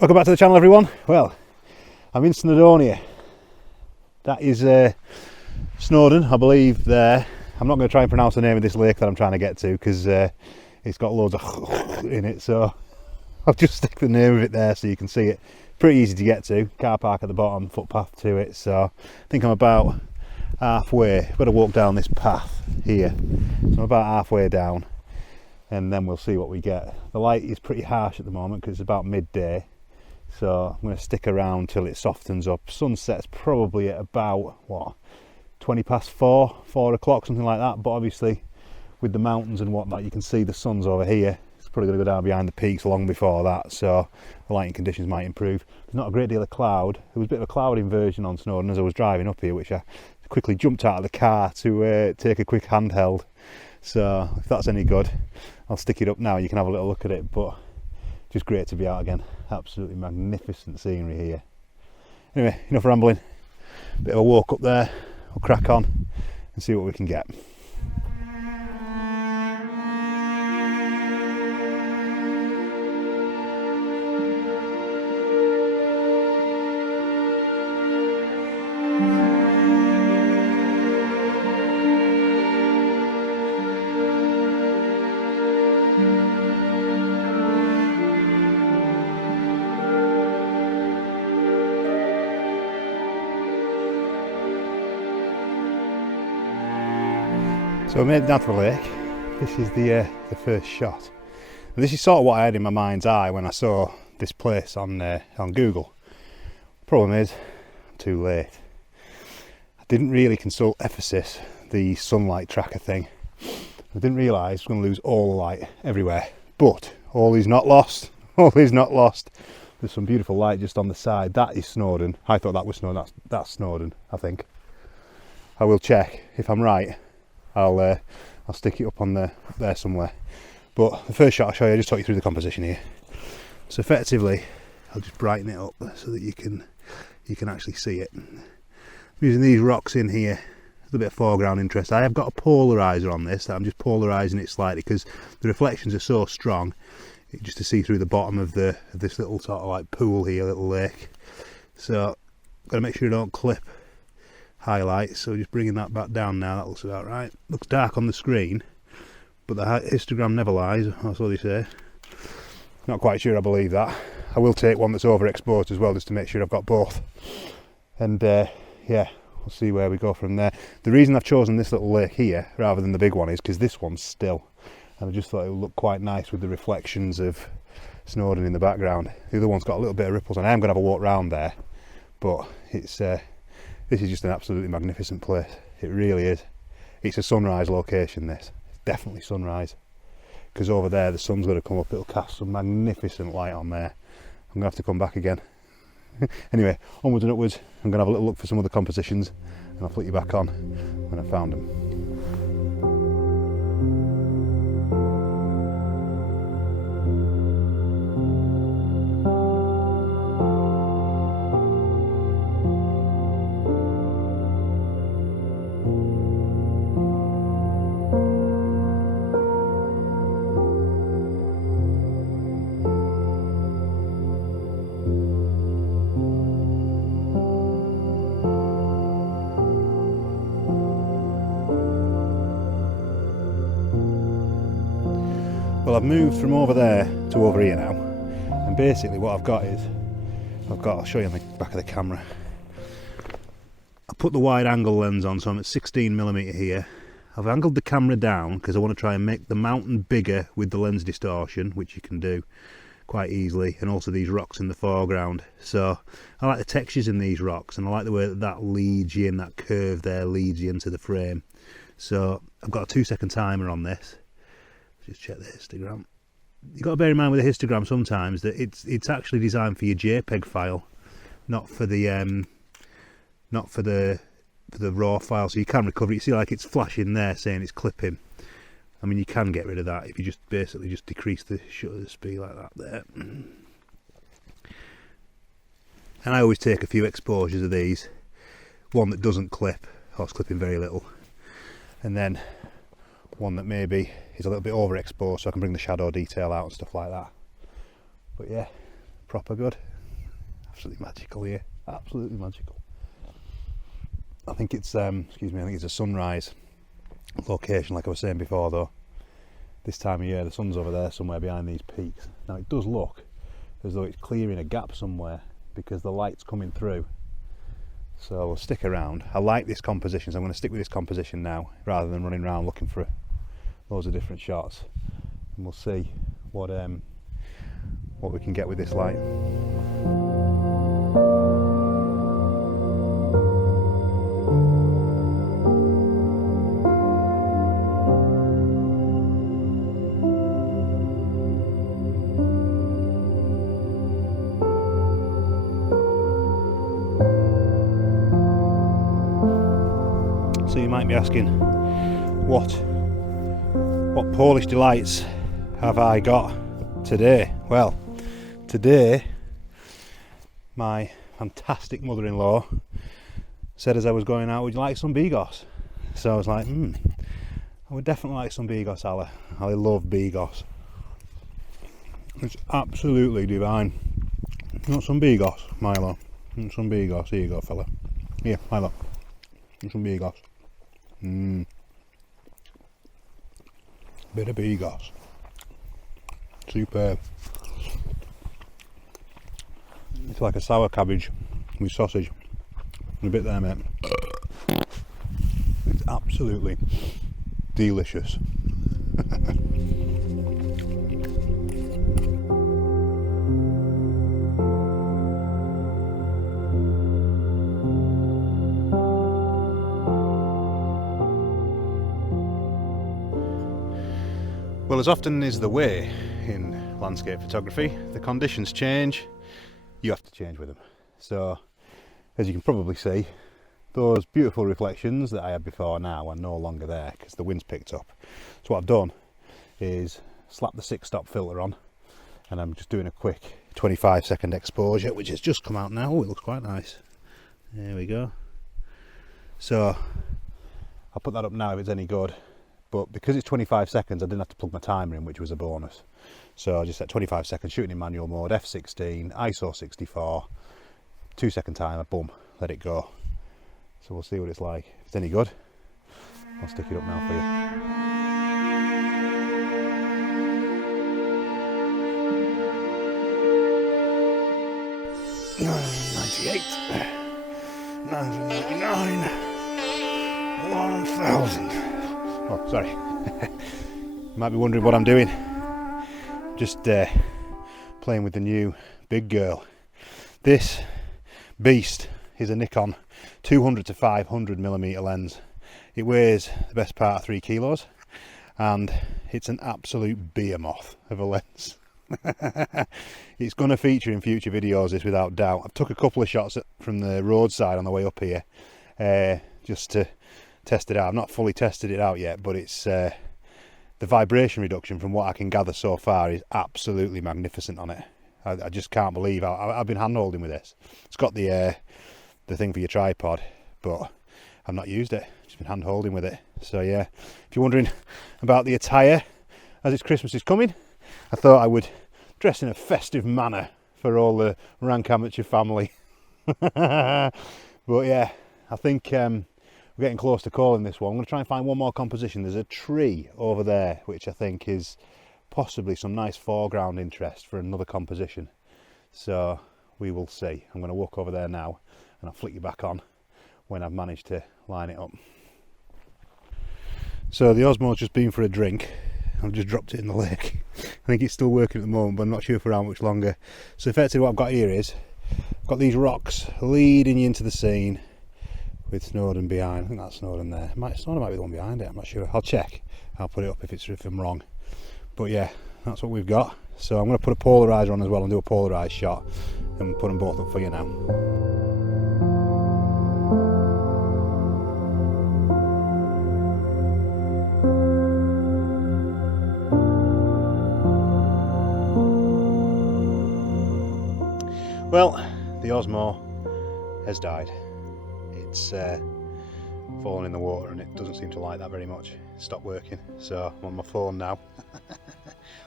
Welcome back to the channel, everyone. Well, I'm in Snowdonia. That is Snowdon, I believe, there. I'm not going to try and pronounce the name of this lake that I'm trying to get to because it's got loads of in it, so I'll just stick the name of it there so you can see it. Pretty easy to get to, car park at the bottom, footpath to it, so I think I'm about halfway. I've got to walk down this path here, so I'm about halfway down and then we'll see what we get. The light is pretty harsh at the moment because it's about midday, so I'm going to stick around till it softens up. Sunset's probably at about, what, 20 past 4 o'clock, something like that, but obviously with the mountains and whatnot you can see the sun's over here. It's probably going to go down behind the peaks long before that, so the lighting conditions might improve. There's not a great deal of cloud. There was a bit of a cloud inversion on Snowdon as I was driving up here, which I quickly jumped out of the car to take a quick handheld. So if that's any good, I'll stick it up now. You can have a little look at it, but just great to be out again. Absolutely magnificent scenery here. Anyway, enough rambling. Bit of a walk up there. We'll crack on and see what we can get. So we made it down to the lake. This is the first shot. And this is sort of what I had in my mind's eye when I saw this place on Google. Problem is, I'm too late. I didn't really consult Ephesus, the sunlight tracker thing. I didn't realise I was going to lose all the light everywhere. But all is not lost. All is not lost. There's some beautiful light just on the side. That is Snowdon. I thought that was Snowdon. That's Snowdon, I think. I will check. If I'm right, I'll stick it up on there somewhere. But the first shot I'll show you, I just talk you through the composition here. So effectively, I'll just brighten it up so that you can actually see it. I'm using these rocks in here, a little bit of foreground interest. I have got a polarizer on this, that I'm just polarizing it slightly because the reflections are so strong, just to see through the bottom of this little sort of like pool here, little lake. So got to make sure you don't clip highlights, so just bringing that back down now. That looks about right. Looks dark on the screen, but the histogram never lies, that's what they say. Not quite sure I believe that. I will take one that's overexposed as well, just to make sure I've got both. And yeah, we'll see where we go from there. The reason I've chosen this little lake here rather than the big one is because this one's still, and I just thought it would look quite nice with the reflections of Snowdon in the background. The other one's got a little bit of ripples, and I am going to have a walk round there, but it's this is just an absolutely magnificent place. It really is. It's a sunrise location, this. It's definitely sunrise. Because over there the sun's going to come up, it'll cast some magnificent light on there. I'm going to have to come back again. Anyway, onwards and upwards. I'm going to have a little look for some other compositions and I'll flick you back on when I found them. Well, I've moved from over there to over here now, and basically what I've got is, I'll show you on the back of the camera. I put the wide angle lens on, so I'm at 16mm here. I've angled the camera down because I want to try and make the mountain bigger with the lens distortion, which you can do quite easily, and also these rocks in the foreground. So I like the textures in these rocks, and I like the way that leads you in, that curve there leads you into the frame. So I've got a 2-second timer on this. Just check the histogram. You've got to bear in mind with a histogram sometimes that it's actually designed for your JPEG file, not for the raw file. So you can recover it. You see, like it's flashing there saying it's clipping. I mean, you can get rid of that if you just basically just decrease the shutter speed like that there. And I always take a few exposures of these. One that doesn't clip, or it's clipping very little, and then one that maybe is a little bit overexposed so I can bring the shadow detail out and stuff like that. But yeah, proper good. Absolutely magical here, absolutely magical. I think it's excuse me, I think it's a sunrise location, like I was saying before though. This time of year the sun's over there somewhere behind these peaks. Now it does look as though it's clearing a gap somewhere because the light's coming through. So we'll stick around. I like this composition, so I'm going to stick with this composition now rather than running around looking for loads of different shots. And we'll see what we can get with this light. So you might be asking, what Polish delights have I got today? Well, today my fantastic mother-in-law said as I was going out, would you like some bigos? So I was like, I would definitely like some bigos, Ali. I love bigos. It's absolutely divine. You want some bigos, Mylo? You want some bigos? Here you go, fella. Here, Mylo. You want some bigos? Bit of bigos. Superb. It's like a sour cabbage with sausage. And a bit there, mate. It's absolutely delicious. Well, as often is the way in landscape photography, the conditions change, you have to change with them. So, as you can probably see, those beautiful reflections that I had before now are no longer there because the wind's picked up. So what I've done is slap the 6-stop filter on, and I'm just doing a quick 25-second exposure, which has just come out now. Oh, it looks quite nice. There we go. So I'll put that up now if it's any good. But because it's 25 seconds, I didn't have to plug my timer in, which was a bonus. So I just set 25 seconds, shooting in manual mode, f16, ISO 64, 2-second timer, boom, let it go. So we'll see what it's like. If it's any good, I'll stick it up now for you. 998, 999, 1000. Oh, sorry. You might be wondering what I'm doing. Just playing with the new big girl. This beast is a Nikon 200 to 500mm lens. It weighs the best part of 3 kilos and it's an absolute behemoth of a lens. It's going to feature in future videos, this without doubt. I've took a couple of shots from the roadside on the way up here just to test it out. I've not fully tested it out yet, but it's the vibration reduction from what I can gather so far is absolutely magnificent on it. I just can't believe I've been hand holding with this. It's got the thing for your tripod, but I've not used it. Just been hand holding with it. So yeah, if you're wondering about the attire as it's Christmas is coming, I thought I would dress in a festive manner for all the rank amateur family. But yeah, I think we're getting close to calling this one. I'm going to try and find one more composition. There's a tree over there which I think is possibly some nice foreground interest for another composition. So we will see. I'm going to walk over there now and I'll flick you back on when I've managed to line it up. So the Osmo's just been for a drink. I've just dropped it in the lake. I think it's still working at the moment, but I'm not sure for how much longer. So effectively what I've got here is I've got these rocks leading you into the scene with Snowdon behind. I think that's Snowdon there. Snowdon might be the one behind it, I'm not sure. I'll check. I'll put it up if I'm wrong. But yeah, that's what we've got. So I'm going to put a polarizer on as well and do a polarized shot and put them both up for you now. Well, the Osmo has died. It's fallen in the water and it doesn't seem to like that very much. It stopped working, so I'm on my phone now.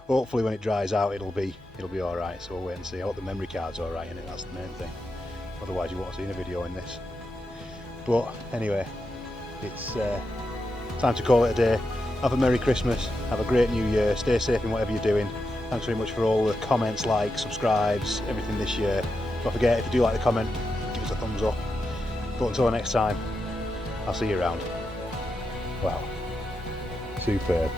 hopefully when it dries out it'll be all right. So we'll wait and see. I hope the memory card's all right in it. That's the main thing. Otherwise you won't have seen a video in this. But anyway, it's time to call it a day. Have a Merry Christmas. Have a great New Year. Stay safe in whatever you're doing. Thanks very much for all the comments, likes, subscribes, everything this year. Don't forget, if you do like the comment, give us a thumbs up. But until next time, I'll see you around. Wow, superb.